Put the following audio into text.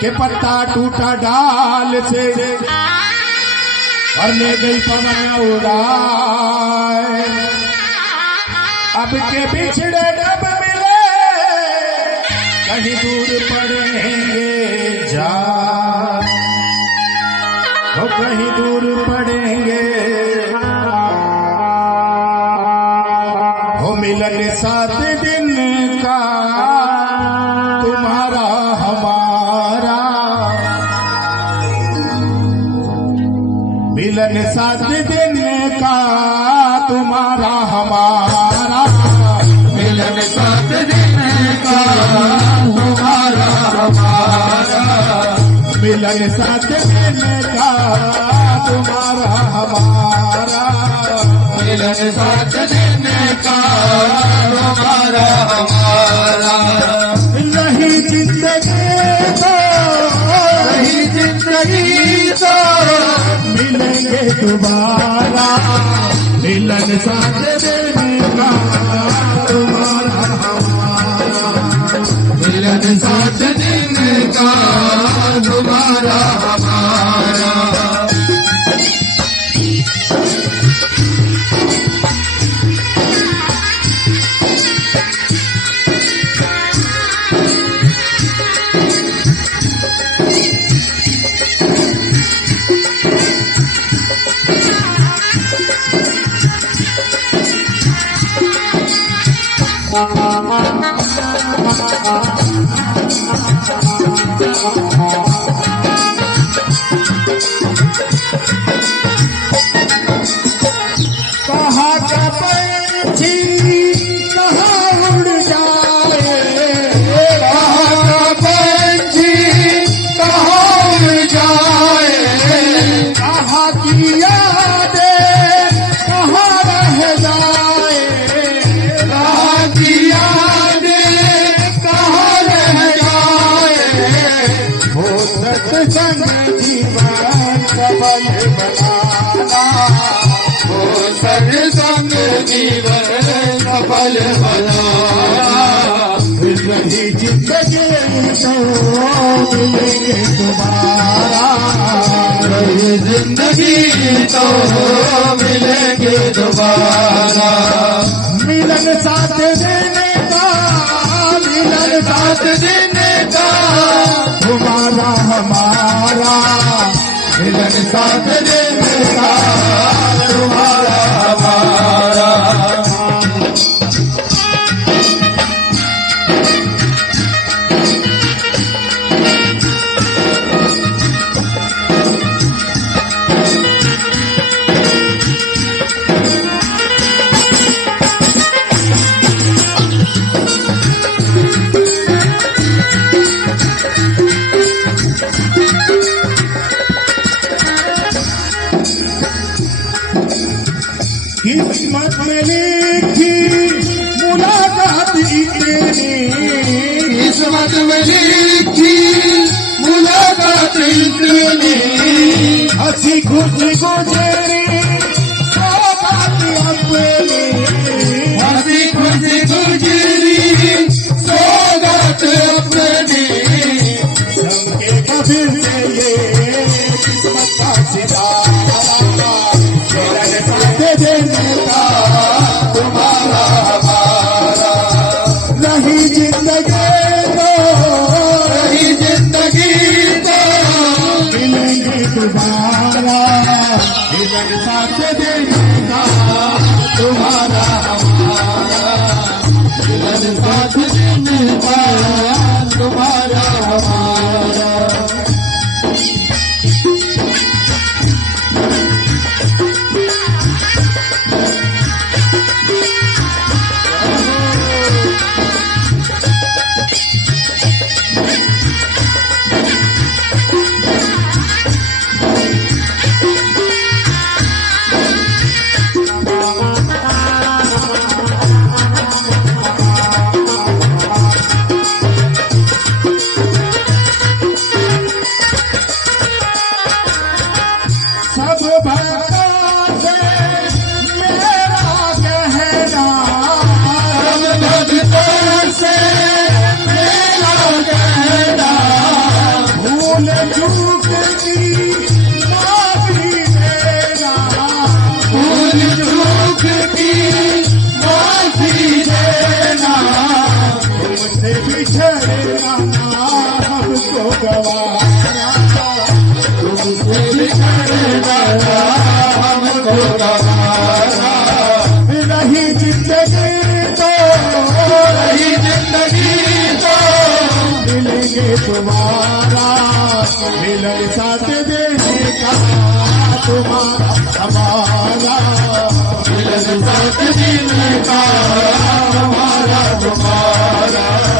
के पत्ता टूटा डाल से और ले गई पवन उड़ाए। अब के बिछड़े जब मिले कहीं दूर पड़ेंगे जा, वो कहीं दूर पड़ेंगे। हो मिलन 7 दिन का तुम्हारा हमारा, मिलन 7 दिन का तुम्हारा हमारा, मिलन 7 दिन का तुम्हारा हमारा, मिलन 7 दिन का तुम्हारा हमारा, मिलन 7 दिन का तुम्हारा हमारा। नहीं जिंदगी तो, नहीं जिंदगी तो मिलेंगे दोबारा, मिलन 7 दिन का तुम्हारा हमारा, मिलन 7 दिन का तुम्हारा हमारा। कहाँ का पंछी कहाँ उड़ जाए, कहाँ का पंछी कहाँ उड़ जाए, कहाँ की यादें कहाँ रह जाए, कहाँ की यादें कहाँ रह जाए। हो सत्संग जीवन सफल बनाना, वो सत्संग जीवन सफल बनाना। रही जिंदगी तो मिलेंगे दोबारा, रही जिंदगी तो मिलेंगे दोबारा। मिलन 7 दिन का, मिलन 7 दिन का तुम्हारा हमारा, मिलन 7 दिन का तुम्हारा हमारा। किस्मत में लिखी मुलाकात इतनी, किस्मत में लिखी मुलाकात इतनी, हंसी खुशी गुजरी सौगात अपनी, हंसी खुशी गुजरी सौगात अपनी। चमके कभी से ये किस्मत का सितारा, मिलन 7 दिन का तुम्हारा हमारा, रही जिंदगी तो, रही जिंदगी तो मिलेंगे दोबारा, मिलन गवारा तुमसे बिछड़ना हमको गवारा रही जिंदगी तो रही जिंदगी तो मिलेंगे तुम्हारा मिलन साथ देने का तुम्हारा हमारा मिलन साथ जीने का हमारा तुम्हारा